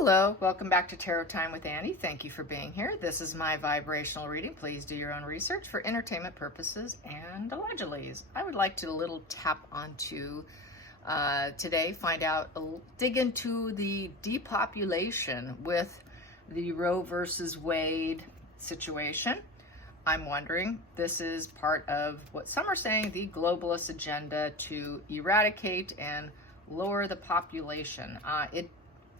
Hello, welcome back to Tarot Time with Annie. Thank you for being here. This is my vibrational reading. Please do your own research for entertainment purposes and allegedly. I would like to little tap onto today, find out, dig into the depopulation with the Roe versus Wade situation. I'm wondering, this is part of what some are saying, the globalist agenda to eradicate and lower the population.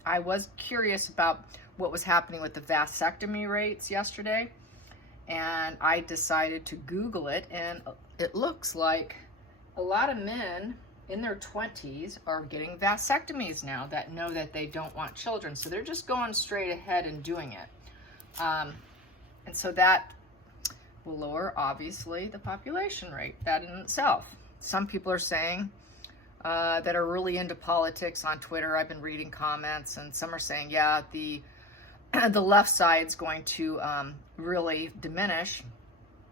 I was curious about what was happening with the vasectomy rates yesterday, and I decided to Google it, and it looks like a lot of men in their 20s are getting vasectomies now that know that they don't want children, so they're just going straight ahead and doing it. And so that will lower, obviously, the population rate, that in itself. Some people are saying that are really into politics on Twitter. I've been reading comments, and some are saying, yeah, the left side's going to really diminish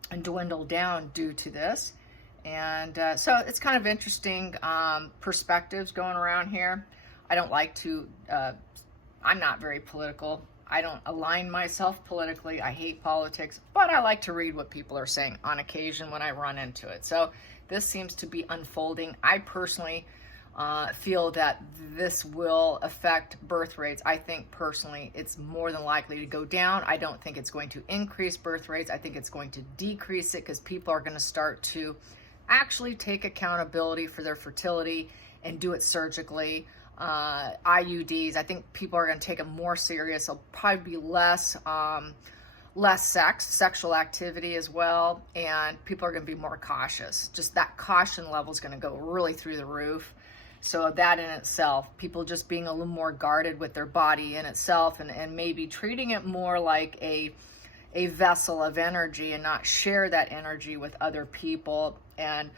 and dwindle down due to this. And so it's kind of interesting perspectives going around here. I don't like to, I'm not very political. I don't align myself politically. I hate politics, but I like to read what people are saying on occasion when I run into it. So this seems to be unfolding. I personally feel that this will affect birth rates. I think personally it's more than likely to go down. I don't think it's going to increase birth rates. I think it's going to decrease it because people are going to start to actually take accountability for their fertility and do it surgically. IUDs, I think people are going to take them more serious. There'll probably be less sexual activity as well, and people are going to be more cautious. Just that caution level is going to go really through the roof. So that in itself, people just being a little more guarded with their body in itself, and maybe treating it more like a vessel of energy and not share that energy with other people. And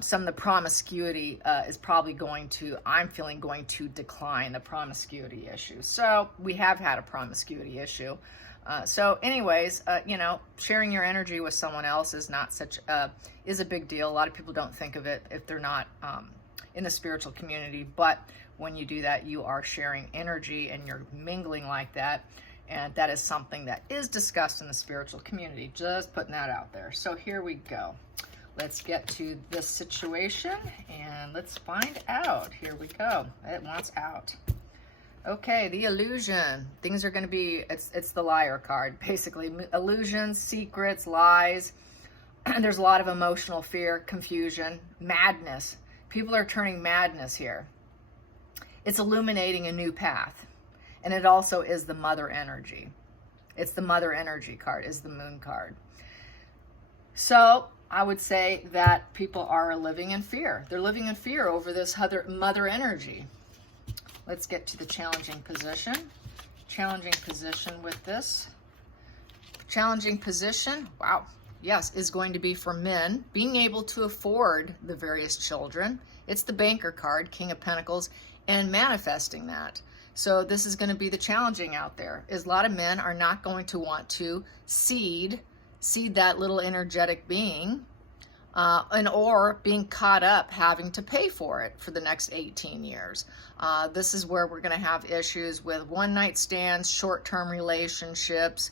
some of the promiscuity is probably going to, I'm feeling, going to decline, the promiscuity issue. So we have had a promiscuity issue. So anyways, you know, sharing your energy with someone else is not such is a big deal. A lot of people don't think of it if they're not in the spiritual community, but when you do that, you are sharing energy and you're mingling like that. And that is something that is discussed in the spiritual community. Just putting that out there. So here we go. Let's get to this situation and let's find out. Here we go. It wants out. Okay, the illusion. Things are going to be, it's the liar card, basically. Illusions, secrets, lies. There's a lot of emotional fear, confusion, madness. People are turning madness here. It's illuminating a new path. And it also is the mother energy. It's the mother energy card, is the moon card. So I would say that people are living in fear. They're living in fear over this mother energy. Let's get to the challenging position. Challenging position with this. Challenging position, wow, yes, is going to be for men being able to afford the various children. It's the banker card, King of Pentacles, and manifesting that. So this is going to be the challenging out there, is a lot of men are not going to want to seed that little energetic being, or being caught up having to pay for it for the next 18 years. This is where we're going to have issues with one-night stands, short-term relationships,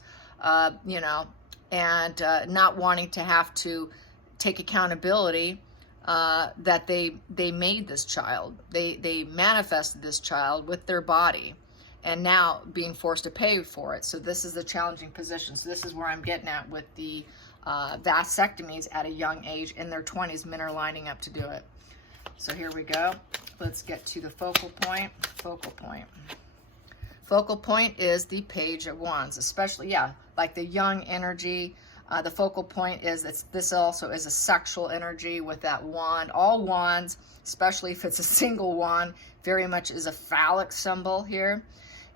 you know, and not wanting to have to take accountability that they made this child. They manifested this child with their body, and now being forced to pay for it. So this is the challenging position. So this is where I'm getting at with the vasectomies at a young age. In their 20s, men are lining up to do it. So here we go. Let's get to the focal point. Focal point. Focal point is the Page of Wands, especially, yeah, like the young energy. The focal point is, this also is a sexual energy with that wand. All wands, especially if it's a single wand, very much is a phallic symbol here.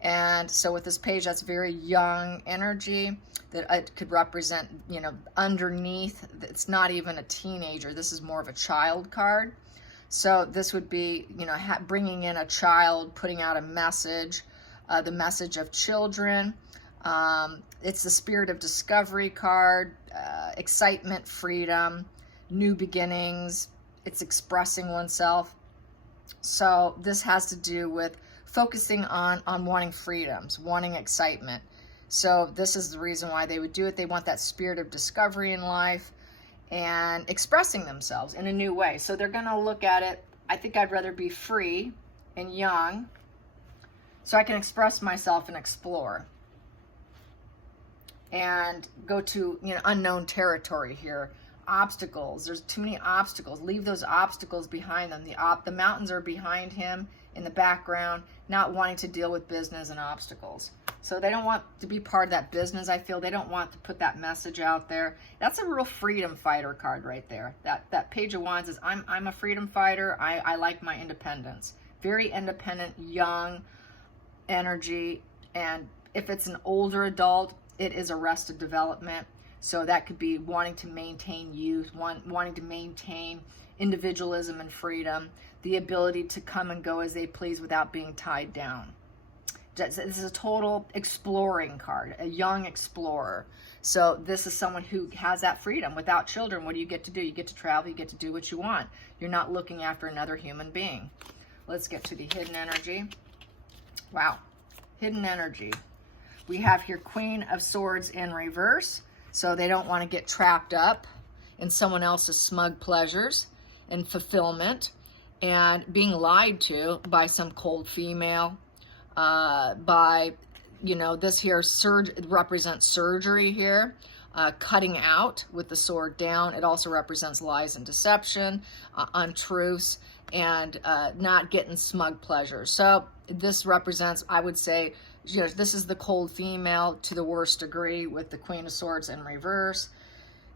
And so with this page, that's very young energy that it could represent, you know, underneath. It's not even a teenager. This is more of a child card. So this would be, you know, bringing in a child, putting out a message, the message of children. It's the Spirit of Discovery card, excitement, freedom, new beginnings. It's expressing oneself. So this has to do with focusing on wanting freedoms, wanting excitement. So this is the reason why they would do it. They want that spirit of discovery in life and expressing themselves in a new way. So they're going to look at it, I think I'd rather be free and young so I can express myself and explore and go to, you know, unknown territory here. Obstacles, there's too many obstacles. Leave those obstacles behind them. The mountains are behind him in the background, not wanting to deal with business and obstacles. So they don't want to be part of that business. I feel they don't want to put that message out there. That's a real freedom fighter card right there. That Page of Wands is, I'm a freedom fighter. I like my independence. Very independent, young energy. And if it's an older adult, it is arrested development. So that could be wanting to maintain youth, wanting to maintain individualism and freedom, the ability to come and go as they please without being tied down. This is a total exploring card, a young explorer. So this is someone who has that freedom. Without children, what do you get to do? You get to travel, you get to do what you want. You're not looking after another human being. Let's get to the hidden energy. Wow, hidden energy. We have here Queen of Swords in reverse. So they don't want to get trapped up in someone else's smug pleasures and fulfillment and being lied to by some cold female, by, you know, this here represents surgery here, cutting out with the sword down. It also represents lies and deception, untruths, and not getting smug pleasures. So this represents, I would say, you know, this is the cold female to the worst degree with the Queen of Swords in reverse.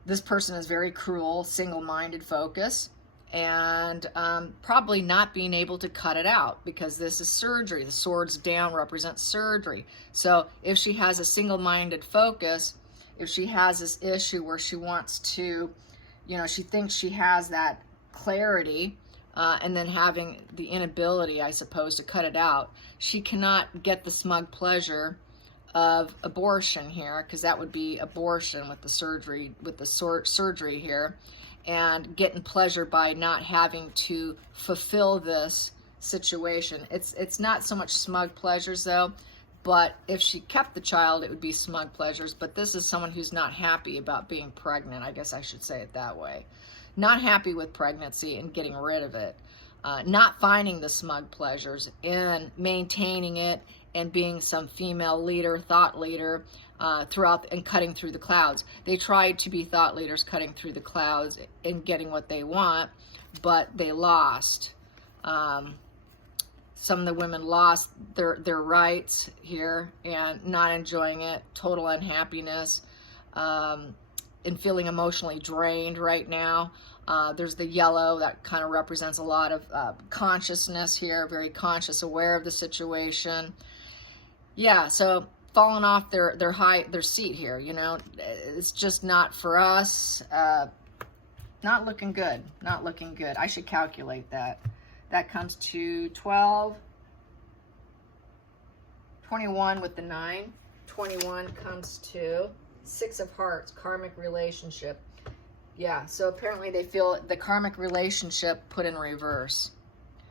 This person is very cruel, single-minded focus, and probably not being able to cut it out because this is surgery. The swords down represents surgery. So if she has a single-minded focus, if she has this issue where she wants to, you know, she thinks she has that clarity, and then having the inability, I suppose, to cut it out, she cannot get the smug pleasure of abortion here, because that would be abortion with the surgery, surgery here, and getting pleasure by not having to fulfill this situation. It's not so much smug pleasures though, but if she kept the child, it would be smug pleasures. But this is someone who's not happy about being pregnant. I guess I should say it that way. Not happy with pregnancy and getting rid of it. Not finding the smug pleasures in maintaining it and being some female leader, thought leader, throughout and cutting through the clouds. They tried to be thought leaders cutting through the clouds and getting what they want, but they lost. Some of the women lost their rights here and not enjoying it, total unhappiness, and feeling emotionally drained right now. There's the yellow that kind of represents a lot of consciousness here, very conscious, aware of the situation. Yeah, so falling off their seat here, you know, it's just not for us. Not looking good, not looking good. I should calculate that. That comes to 12, 21 with the 9. 21 comes to 6 of Hearts, karmic relationship. Yeah, so apparently they feel the karmic relationship put in reverse.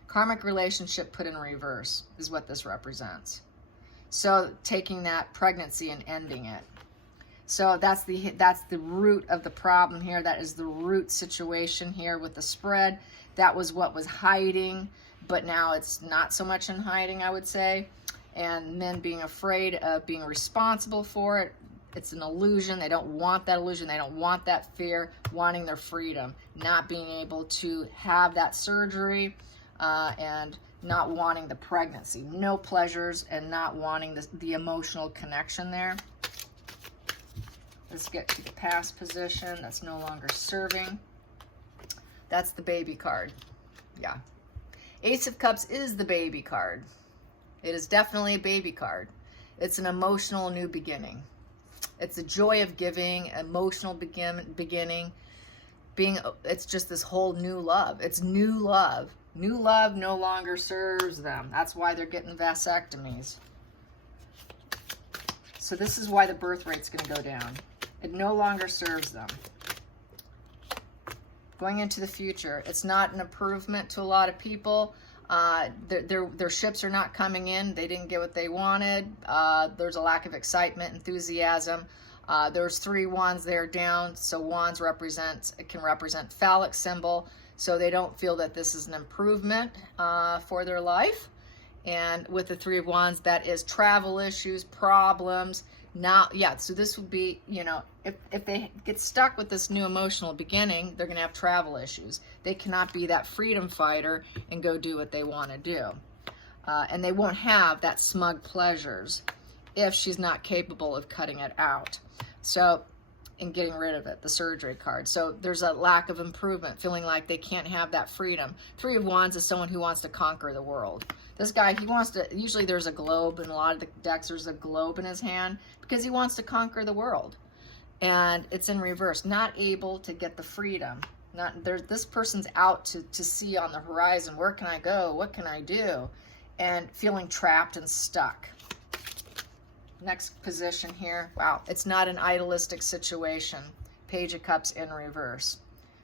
Karmic relationship put in reverse is what this represents. So taking that pregnancy and ending it. So that's the root of the problem here. That is the root situation here with the spread. That was what was hiding, but now it's not so much in hiding, I would say. And men being afraid of being responsible for it. It's an illusion. They don't want that illusion. They don't want that fear, wanting their freedom, not being able to have that surgery, and not wanting the pregnancy. No pleasures and not wanting the emotional connection there. Let's get to the past position that's no longer serving. That's the baby card. Yeah. Ace of Cups is the baby card. It is definitely a baby card. It's an emotional new beginning. It's a joy of giving, emotional beginning. It's just this whole new love. It's new love. New love no longer serves them. That's why they're getting vasectomies. So this is why the birth rate's going to go down. It no longer serves them. Going into the future, it's not an improvement to a lot of people. Their ships are not coming in. They didn't get what they wanted. There's a lack of excitement, enthusiasm. There's 3 wands there down. So wands can represent phallic symbol. So they don't feel that this is an improvement for their life. And with the 3 of wands, that is travel issues, problems. Now, yeah, so this would be, you know, if they get stuck with this new emotional beginning, they're going to have travel issues. They cannot be that freedom fighter and go do what they want to do. And they won't have that smug pleasures if she's not capable of cutting it out. So, and getting rid of it, the surgery card. So there's a lack of improvement, feeling like they can't have that freedom. 3 of wands is someone who wants to conquer the world. This guy, he wants to, usually there's a globe in a lot of the decks, there's a globe in his hand because he wants to conquer the world. And it's in reverse, not able to get the freedom. This person's out to see on the horizon, where can I go? What can I do? And feeling trapped and stuck. Next position here. Wow, it's not an idealistic situation. Page of Cups in reverse.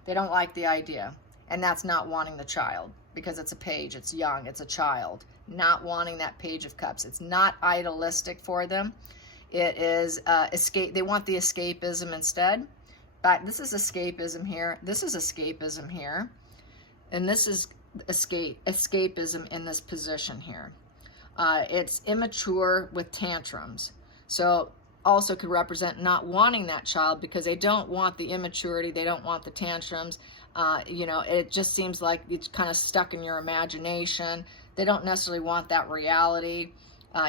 They don't like the idea. And that's not wanting the child, because it's a page, it's young, it's a child. Not wanting that Page of Cups. It's not idealistic for them. It is escape. They want the escapism instead. But this is escapism here. This is escapism here. And this is escapism in this position here. It's immature with tantrums. So also could represent not wanting that child because they don't want the immaturity. They don't want the tantrums. You know, it just seems like it's kind of stuck in your imagination. They don't necessarily want that reality.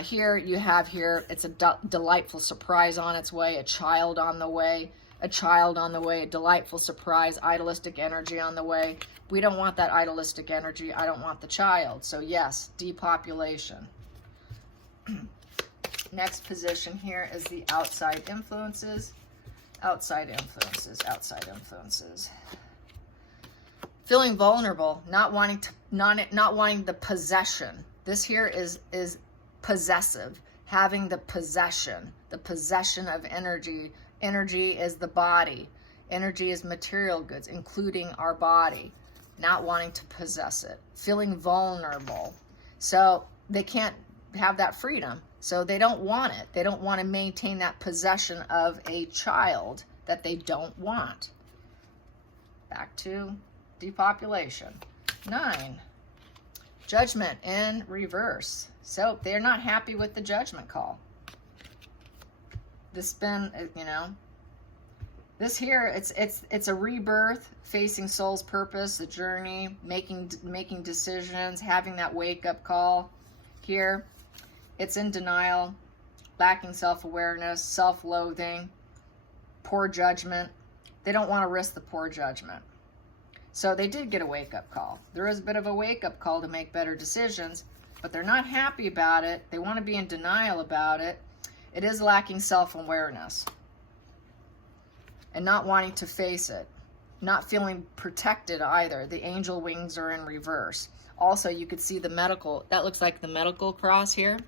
Here you have it's a delightful surprise on its way, a child on the way, a delightful surprise, idealistic energy on the way. We don't want that idealistic energy. I don't want the child. So yes, depopulation. Next position here is the outside influences. Outside influences. Feeling vulnerable, not wanting the possession. This here is possessive, having the possession of energy. Energy is the body. Energy is material goods, including our body. Not wanting to possess it. Feeling vulnerable. So they can't have that freedom. So they don't want it. They don't want to maintain that possession of a child that they don't want. Back to depopulation. 9. Judgment in reverse. So they're not happy with the judgment call. This been, you know, this here, it's a rebirth, facing soul's purpose, the journey, making decisions, having that wake-up call. Here, it's in denial, lacking self-awareness, self-loathing, poor judgment. They don't want to risk the poor judgment. So they did get a wake-up call. There is a bit of a wake-up call to make better decisions, but they're not happy about it. They want to be in denial about it. It is lacking self-awareness and not wanting to face it. Not feeling protected either. The angel wings are in reverse. Also, you could see the medical, that looks like the medical cross here,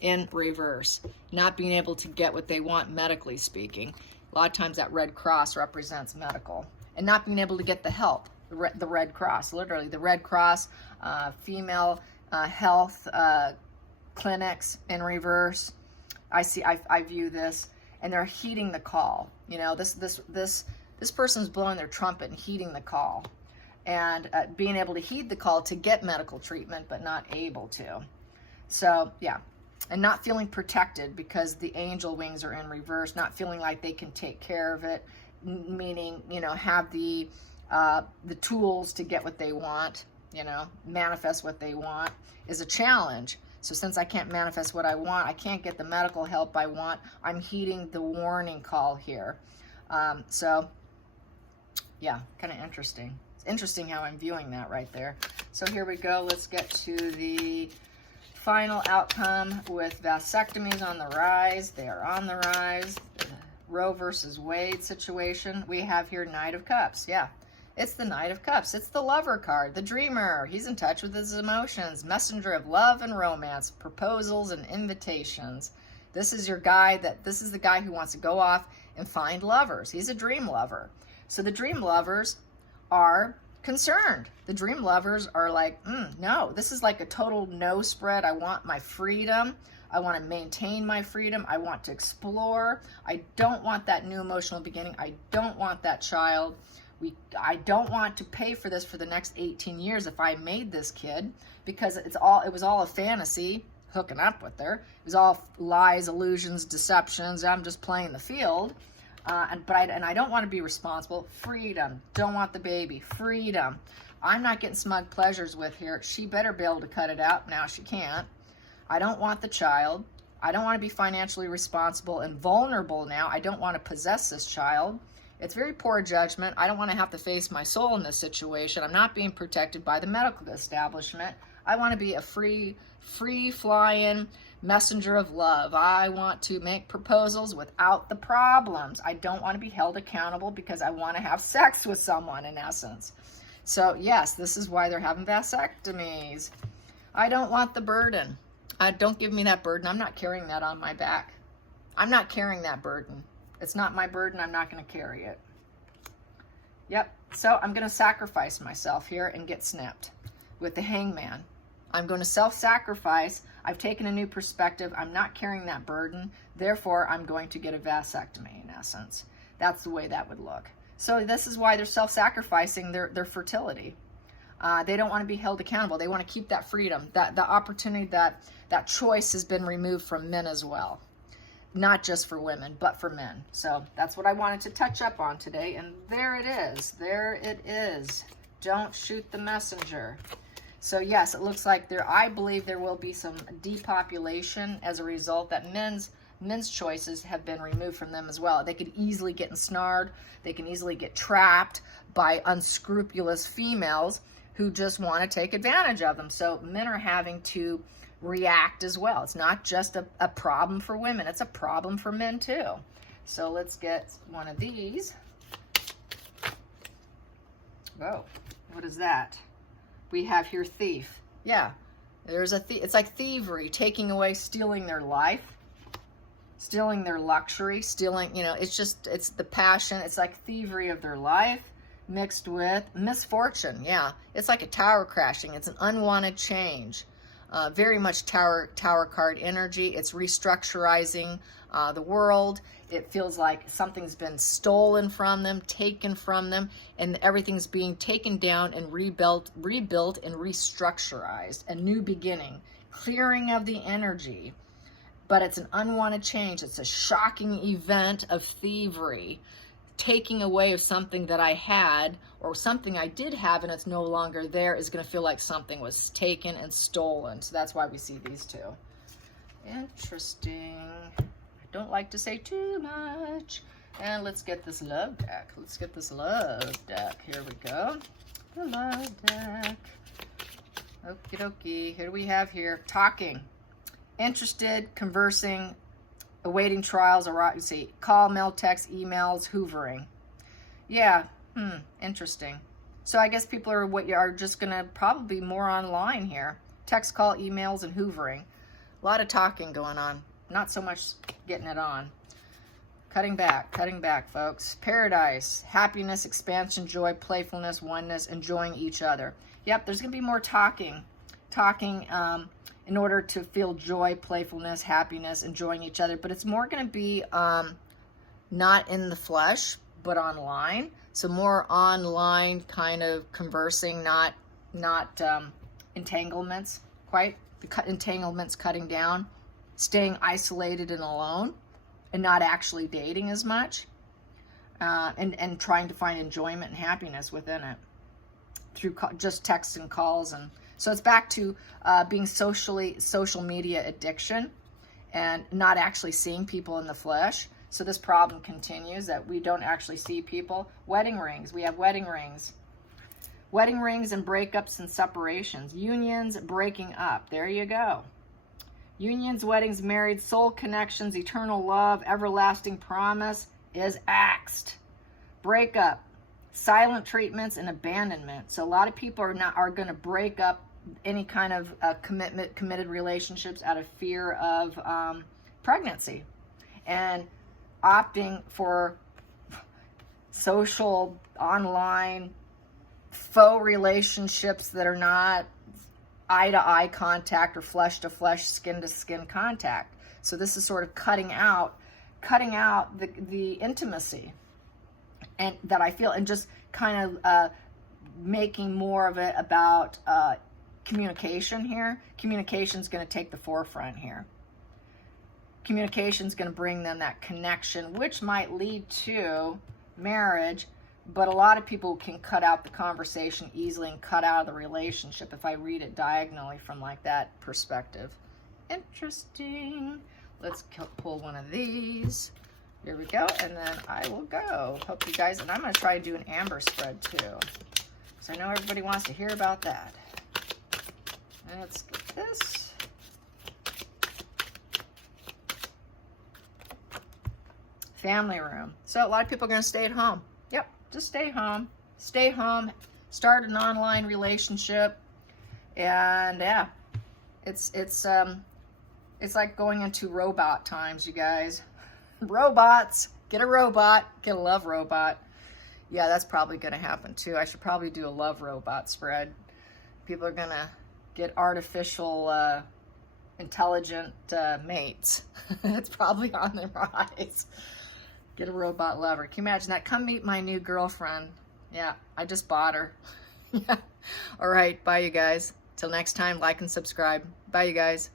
in reverse. Not being able to get what they want medically speaking. A lot of times that red cross represents medical. And not being able to get the help. The red cross, literally the red cross, female health clinics in reverse. I view this, and they're heeding the call. You know, this person's blowing their trumpet and heeding the call, and being able to heed the call to get medical treatment, but not able to. So yeah, and not feeling protected because the angel wings are in reverse. Not feeling like they can take care of it, meaning, you know, have the tools to get what they want, you know, manifest what they want is a challenge. So since I can't manifest what I want, I can't get the medical help I want, I'm heeding the warning call here. So yeah, kind of interesting. It's interesting how I'm viewing that right there. So here we go. Let's get to the final outcome with vasectomies on the rise. They are on the rise. The Roe versus Wade situation. We have here Knight of Cups. Yeah. It's the Knight of Cups. It's the lover card, the dreamer. He's in touch with his emotions. Messenger of love and romance, proposals and invitations. This is your guy this is the guy who wants to go off and find lovers. He's a dream lover. So the dream lovers are concerned. The dream lovers are like, no, this is like a total no spread. I want my freedom. I want to maintain my freedom. I want to explore. I don't want that new emotional beginning. I don't want that child. I don't want to pay for this for the next 18 years if I made this kid, because it was all a fantasy, hooking up with her. It was all lies, illusions, deceptions. I'm just playing the field. And I don't want to be responsible. Freedom. Don't want the baby. Freedom. I'm not getting smug pleasures with here. She better be able to cut it out. Now she can't. I don't want the child. I don't want to be financially responsible and vulnerable now. I don't want to possess this child. It's very poor judgment. I don't want to have to face my soul in this situation. I'm not being protected by the medical establishment. I want to be a free-flying messenger of love. I want to make proposals without the problems. I don't want to be held accountable because I want to have sex with someone, in essence. So yes, this is why they're having vasectomies. I don't want the burden. Don't give me that burden. I'm not carrying that on my back. I'm not carrying that burden. It's not my burden. I'm not going to carry it. Yep. So I'm going to sacrifice myself here and get snipped with the hangman. I'm going to self-sacrifice. I've taken a new perspective. I'm not carrying that burden. Therefore, I'm going to get a vasectomy, in essence. That's the way that would look. So this is why they're self-sacrificing their fertility. They don't want to be held accountable. They want to keep that freedom, the opportunity, that choice has been removed from men as well. Not just for women, but for men. So that's what I wanted to touch up on today. And there it is. There it is. Don't shoot the messenger. So yes, it looks like I believe there will be some depopulation as a result, that men's choices have been removed from them as well. They could easily get ensnared. They can easily get trapped by unscrupulous females who just want to take advantage of them. So men are having to react as well. It's not just a problem for women. It's a problem for men too. So let's get one of these. Oh, what is that? We have here thief. Yeah, there's a thief. It's like thievery, taking away, stealing their life, stealing their luxury, stealing, it's the passion. It's like thievery of their life mixed with misfortune. Yeah, it's like a tower crashing. It's an unwanted change. Very much tower card energy. It's restructurizing the world. It feels like something's been stolen from them, taken from them, and everything's being taken down and rebuilt and restructurized. A new beginning, clearing of the energy. But it's an unwanted change. It's a shocking event of thievery, taking away of something that I had, or something I did have and it's no longer there, is going to feel like something was taken and stolen. So that's why we see these two. Interesting. I don't like to say too much. And let's get this love deck. Let's get this love deck. Here we go. The love deck. Okie dokie. Here we have here talking. Interested, conversing, awaiting trials, or you see, call, mail, text, emails, hoovering. Yeah, interesting. So I guess people are just going to probably be more online here. Text, call, emails, and hoovering. A lot of talking going on. Not so much getting it on. Cutting back, folks. Paradise, happiness, expansion, joy, playfulness, oneness, enjoying each other. Yep, there's going to be more talking in order to feel joy, playfulness, happiness, enjoying each other. But it's more going to be not in the flesh, but online. So more online kind of conversing, not entanglements, quite. The entanglements cutting down, staying isolated and alone, and not actually dating as much, and trying to find enjoyment and happiness within it through just texts and calls. And so it's back to being social media addiction and not actually seeing people in the flesh. So this problem continues, that we don't actually see people. Wedding rings. We have wedding rings. Wedding rings and breakups and separations. Unions, breaking up. There you go. Unions, weddings, married, soul connections, eternal love, everlasting promise is axed. Breakup, silent treatments, and abandonment. So a lot of people are going to break up any kind of committed relationships out of fear of pregnancy, and opting for social, online, faux relationships that are not eye-to-eye contact or flesh-to-flesh, skin-to-skin contact. So this is sort of cutting out the intimacy and that I feel, and just kind of making more of it about communication here. Communication is going to take the forefront here. Communication is going to bring them that connection, which might lead to marriage. But a lot of people can cut out the conversation easily and cut out of the relationship if I read it diagonally from like that perspective. Interesting. Let's pull one of these. Here we go. And then I will go. Hope you guys, and I'm going to try to do an amber spread too, because I know everybody wants to hear about that. Let's get this. Family room. So a lot of people are going to stay at home. Yep. Just stay home, start an online relationship, and yeah, it's like going into robot times, you guys. Robots, get a robot, get a love robot. Yeah, that's probably going to happen too. I should probably do a love robot spread. People are going to get artificial, intelligent mates. It's probably on the rise. Get a robot lover. Can you imagine that? Come meet my new girlfriend. Yeah, I just bought her. Yeah. All right. Bye, you guys. Till next time, like and subscribe. Bye, you guys.